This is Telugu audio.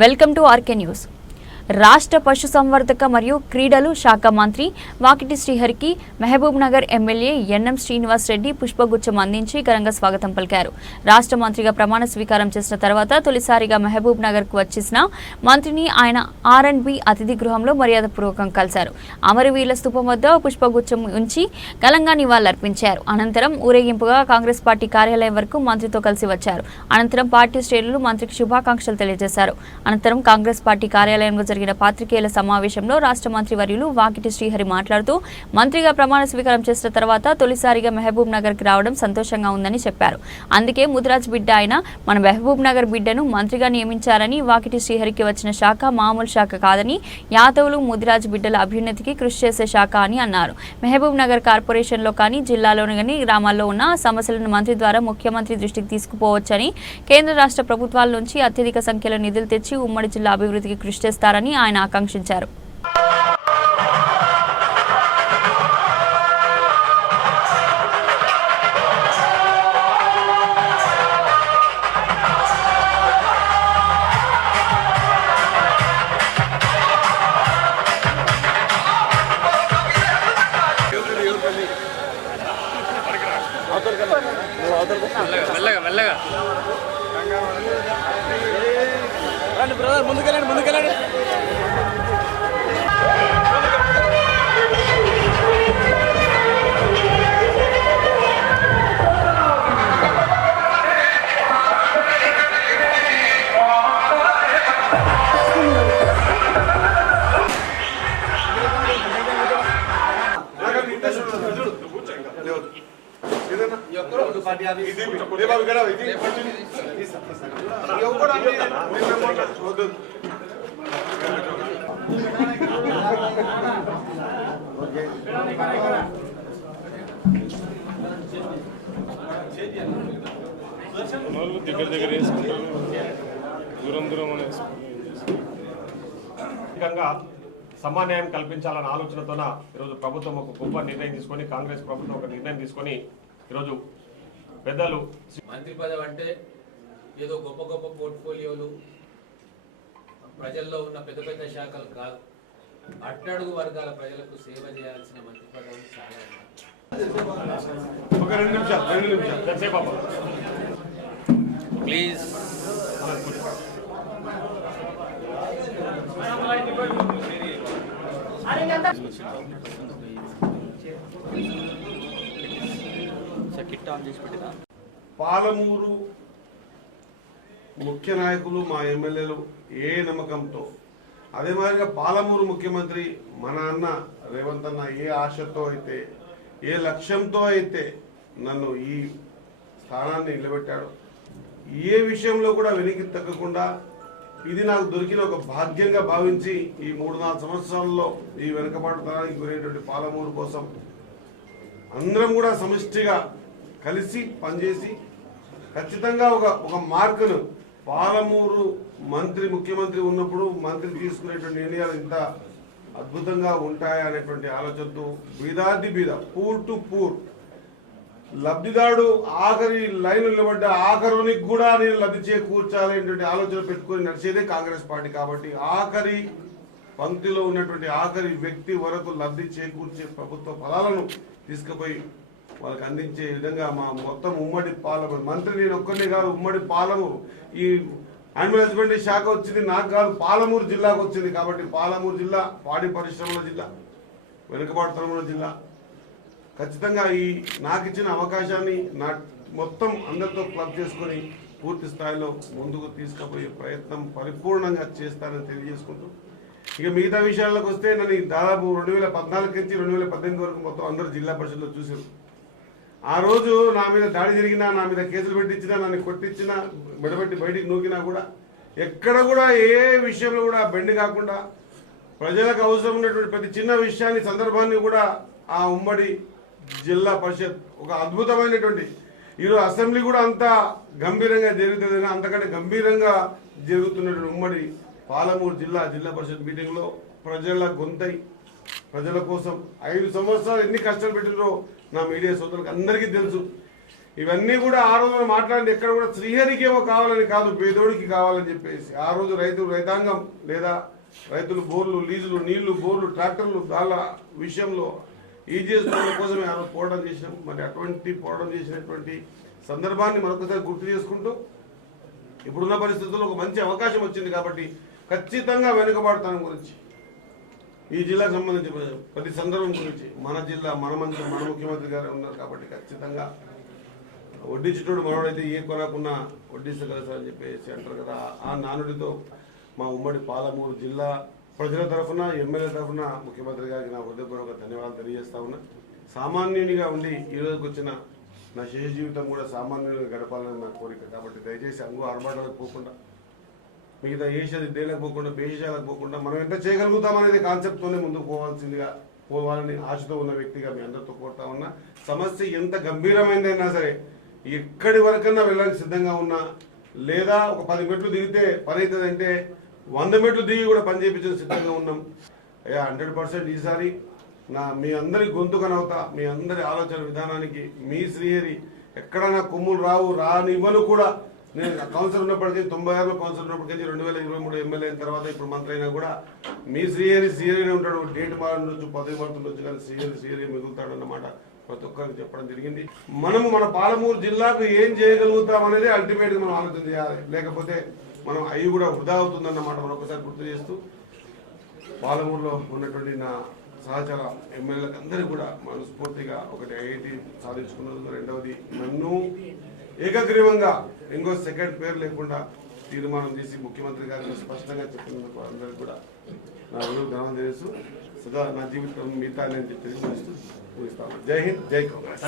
Welcome to RK news. రాష్ట్ర పశుసంవర్ధక మరియు క్రీడలు శాఖ మంత్రి వాకిటి శ్రీహరికి మహబూబ్ నగర్ ఎమ్మెల్యే ఎన్ఎం శ్రీనివాస్ రెడ్డి పుష్పగుచ్చం అందించి ఘనంగా స్వాగతం పలికారు. రాష్ట్ర మంత్రిగా ప్రమాణ స్వీకారం చేసిన తర్వాత తొలిసారిగా మహబూబ్ నగర్కు వచ్చేసిన మంత్రిని ఆయన ఆర్ అండ్ బి అతిథి గృహంలో మర్యాదపూర్వకం కలిశారు. అమరవీరుల స్థూపం వద్ద పుష్పగుచ్చం ఉంచి ఘనంగా నివాళులర్పించారు. అనంతరం ఊరేగింపుగా కాంగ్రెస్ పార్టీ కార్యాలయం వరకు మంత్రితో కలిసి వచ్చారు. అనంతరం పార్టీ శ్రేణులు మంత్రికి శుభాకాంక్షలు తెలియజేశారు. అనంతరం కాంగ్రెస్ పార్టీ కార్యాలయంలో జరిగిన పాత్రికేయుల సమావేశంలో రాష్ట్ర మంత్రి వర్యులు వాకిటి శ్రీహరి మాట్లాడుతూ మంత్రిగా ప్రమాణ స్వీకారం చేసిన తర్వాత తొలిసారిగా మహబూబ్ నగర్కి రావడం సంతోషంగా ఉందని చెప్పారు. అందుకే ముదిరాజ్ బిడ్డ ఆయన మన మహబూబ్ నగర్ బిడ్డను మంత్రిగా నియమించారని వాకిటి శ్రీహరికి వచ్చిన శాఖ మామూలు శాఖ కాదని యాదవులు ముదిరాజ్ బిడ్డల అభ్యున్నతికి కృషి చేసే శాఖ అని అన్నారు. మహబూబ్ నగర్ కార్పొరేషన్లో కానీ జిల్లాలోని కానీ గ్రామాల్లో ఉన్న సమస్యలను మంత్రి ద్వారా ముఖ్యమంత్రి దృష్టికి తీసుకుపోవచ్చని కేంద్ర రాష్ట్ర ప్రభుత్వాల నుంచి అత్యధిక సంఖ్యలో నిధులు తెచ్చి ఉమ్మడి జిల్లా అభివృద్ధికి కృషి చేస్తారని ఆయన ఆకాంక్షించారు. మెల్లగా మెల్లగా రండి బ్రదర్ ముందుకెళ్ళండి ముందుకెళ్ళండి. దగ్గర దగ్గర వేసుకుంటారు దూరం దూరం అని వేసుకుంటారు ముఖ్యంగా సమన్వయం కల్పించాలన్న ఆలోచనతోన ఈరోజు ప్రభుత్వం ఒక గొప్ప నిర్ణయం తీసుకొని కాంగ్రెస్ ప్రభుత్వం ఒక నిర్ణయం తీసుకొని ఈరోజు పెద్దలు. మంత్రి పదవి అంటే ఏదో గొప్ప గొప్ప పోర్ట్ఫోలియోలు. ప్రజల్లో ఉన్న పెద్ద పెద్ద శాఖలు కాదు. అట్టడుగు వర్గాల ప్రజలకు సేవ చేయాల్సిన మంత్రి పదవి చాలా ఒక రెండు నిమిషాలు ఆన్ చేసి పెట్టినా? పాలమూరు ముఖ్య నాయకులు మా ఎమ్మెల్యేలు ఏ నమ్మకంతో? అదే మాదిరిగా పాలమూరు ముఖ్యమంత్రి మన అన్న రేవంత్ అన్న ఏ ఆశతో అయితే ఏ లక్ష్యంతో అయితే నన్ను ఈ స్థానాన్ని నిలబెట్టాడు ఏ విషయంలో కూడా వెనక్కి తగ్గకుండా ఇది నాకు దొరికిన ఒక భాగ్యంగా భావించి ఈ మూడు నాలుగు సంవత్సరాల్లో ఈ వెనుకబాటుతనానికి గురైనటువంటి పాలమూరు కోసం అందరం కూడా సమిష్టిగా కలిసి పనిచేసి ఖచ్చితంగా ఒక ఒక మార్కును పాలమూరు మంత్రి ముఖ్యమంత్రి ఉన్నప్పుడు మంత్రి తీసుకునేటువంటి నిర్ణయాలు ఇంత అద్భుతంగా ఉంటాయా అనేటువంటి ఆలోచనతో బీదాది బీద పూర్ టు పూర్. లబ్ధిదారుడు ఆఖరి లైన్ నిలబడ్డ ఆఖరునికి కూడా నేను లబ్ధి చేకూర్చాలనేటువంటి ఆలోచన పెట్టుకొని నడిచేదే కాంగ్రెస్ పార్టీ కాబట్టి ఆఖరి పంక్తిలో ఉన్నటువంటి ఆఖరి వ్యక్తి వరకు లబ్ధి చేకూర్చే ప్రభుత్వ ఫలాలను తీసుకుపోయి వాళ్ళకి అందించే విధంగా మా మొత్తం ఉమ్మడి పాలము. మంత్రి నేను ఒక్కనే కాదు ఉమ్మడి పాలమూరు ఈ అనిమల్ హస్బెండరీ శాఖ వచ్చింది నాకు కాదు పాలమూరు జిల్లాకు వచ్చింది కాబట్టి పాలమూరు జిల్లా పాడి పరిశ్రమల జిల్లా వెనుకబాటుతనముల జిల్లా. ఖచ్చితంగా ఈ నాకు ఇచ్చిన అవకాశాన్ని నా మొత్తం అందరితో క్లబ్ చేసుకొని పూర్తి స్థాయిలో ముందుకు తీసుకుపోయే ప్రయత్నం పరిపూర్ణంగా చేస్తానని తెలియజేసుకుంటూ ఇక మిగతా విషయాలకు వస్తే నన్ను ఈ దాదాపు రెండు వేల పద్నాలుగు నుంచి రెండు వేల పద్దెనిమిది వరకు మొత్తం అందరూ జిల్లా పరిషత్లో చూశారు. ఆ రోజు నా మీద దాడి జరిగినా నా మీద కేసులు పెట్టించినా నన్ను కొట్టించినా బెడబెట్టి బయటికి నూకినా కూడా ఎక్కడ కూడా ఏ విషయంలో కూడా బండి కాకుండా ప్రజలకు అవసరం ఉన్నటువంటి ప్రతి చిన్న విషయాన్ని సందర్భాన్ని కూడా ఆ ఉమ్మడి జిల్లా పరిషత్ ఒక అద్భుతమైనటువంటి ఈరోజు అసెంబ్లీ కూడా అంత గంభీరంగా జరుగుతుంది అంతకంటే గంభీరంగా జరుగుతున్నటువంటి ఉమ్మడి పాలమూరు జిల్లా జిల్లా పరిషత్ మీటింగ్లో ప్రజల గొంతై ప్రజల కోసం ఐదు సంవత్సరాలు ఎన్ని కష్టాలు పెట్టినో నా మీడియా సోదరులకు అందరికీ తెలుసు. ఇవన్నీ కూడా ఆ రోజు మాట్లాడి ఎక్కడ కూడా శ్రీహరికి ఏమో కావాలని కాదు పేదోడికి కావాలని చెప్పేసి. ఆ రోజు రైతు రైతాంగం లేదా రైతులు బోర్లు లీజులు నీళ్ళు బోర్లు ట్రాక్టర్లు దాళ్ళ విషయంలో ఈ కోసమే ఆ రోజు పోరాటం చేసినాం. మరి అటువంటి పోరాటం చేసినటువంటి సందర్భాన్ని మరొకసారి గుర్తు చేసుకుంటూ ఇప్పుడున్న పరిస్థితుల్లో ఒక మంచి అవకాశం వచ్చింది కాబట్టి ఖచ్చితంగా వెనుకబాటుతనం గురించి. ఈ జిల్లాకు సంబంధించి ప్రతి సందర్భం గురించి మన జిల్లా మన మంత్రి మన ముఖ్యమంత్రి గారు ఉన్నారు కాబట్టి ఖచ్చితంగా వడ్డించేటోడు మనోడైతే ఏ కొనకున్నా వడ్డిస్తగలుగుతారని చెప్పేసి అంటారు కదా. ఆ నానుడితో మా ఉమ్మడి పాలమూరు జిల్లా ప్రజల తరఫున ఎమ్మెల్యే తరఫున ముఖ్యమంత్రి గారికి నా హృదయపూర్వక ధన్యవాదాలు తెలియజేస్తా ఉన్నా సామాన్యునిగా ఉండి ఈ రోజుకి వచ్చిన నా శేష జీవితం కూడా సామాన్యునిగా గడపాలని నా కోరిక. కాబట్టి దయచేసి అంగు ఆర్భాటాలకు పోకుండా మిగతా ఏషియా దేనికి పోకుండా బేషాలకు పోకుండా మనం ఎంత చేయగలుగుతాం అనేది కాన్సెప్ట్తోనే ముందుకు పోవాల్సిందిగా పోవాలని ఆశతో ఉన్న వ్యక్తిగా మీ అందరితో కోరుతా ఉన్నా. సమస్య ఎంత గంభీరమైందైనా సరే ఎక్కడి వరకన్నా వెళ్ళడానికి సిద్ధంగా ఉన్నా లేదా ఒక పది మెట్లు దిగితే పని అవుతుందంటే వంద మెట్లు దిగి కూడా పని చేయించడం సిద్ధంగా ఉన్నాం. అయ్యా హండ్రెడ్ పర్సెంట్ ఈసారి నా మీ అందరి గొంతు కనవుతా మీ అందరి ఆలోచన విధానానికి మీ శ్రీహరి ఎక్కడ నా కొమ్ములు రావు రానివ్వను కూడా నేను కౌన్సిల్ ఉన్నప్పటికీ తొంభై ఆరులో కౌన్సిల్ ఉన్నప్పటికీ రెండు వేల ఇరవై మూడు ఎమ్మెల్యే అయిన తర్వాత ఇప్పుడు మంత్రి అయినా కూడా మీ సీఎని శ్రీహరినే ఉంటాడు. డేట్ మారుండొచ్చు పదవి మారుతుండొచ్చు కానీ సీఎని సీఎని మిగులుతాడు అన్నమాట. ప్రతి ఒక్కరికి చెప్పడం జరిగింది. మనము మన పాలమూరు జిల్లాకు ఏం చేయగలుగుతాం అనేది అల్టిమేట్గా మనం ఆలోచన చేయాలి. లేకపోతే మనం అవి కూడా వృధా అవుతుందన్నమాట మనం ఒకసారి గుర్తు చేస్తూ. పాలమూరులో ఉన్నటువంటి నా సహచర ఎమ్మెల్యేలకు అందరికీ కూడా మనస్ఫూర్తిగా ఒకటి ఐఐటి సాధించుకున్నందుకు రెండవది నన్ను ఏకగ్రీవంగా ఇంకో సెకండ్ పేరు లేకుండా తీర్మానం చేసి ముఖ్యమంత్రి గారు స్పష్టంగా చెప్పినందుకు అందరికీ కూడా నా విలువ ధనం తెలుసు. సదా నా జీవితం మిగతా నేను తెలియజేస్తూ ముగిస్తాను. జై హింద్ జై కాంగ్రెస్.